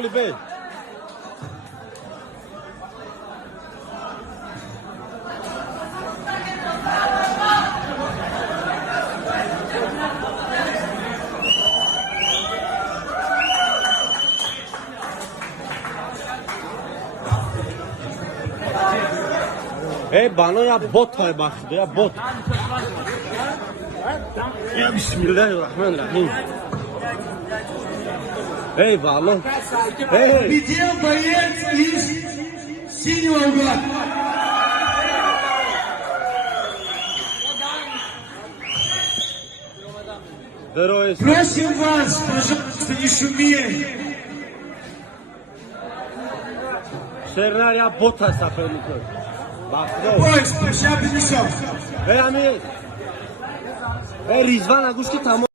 Ali Bey. Bana ya bot hay başladı ya bot. Ya Bismillahirrahmanirrahim. Eyvallah. Победил боец из синего угла. Просим вас, пожалуйста, не шуметь. Şerler ya bot hesap ediyor. Bak Поезд, сейчас принесем. Rizvan Aguşki tamam.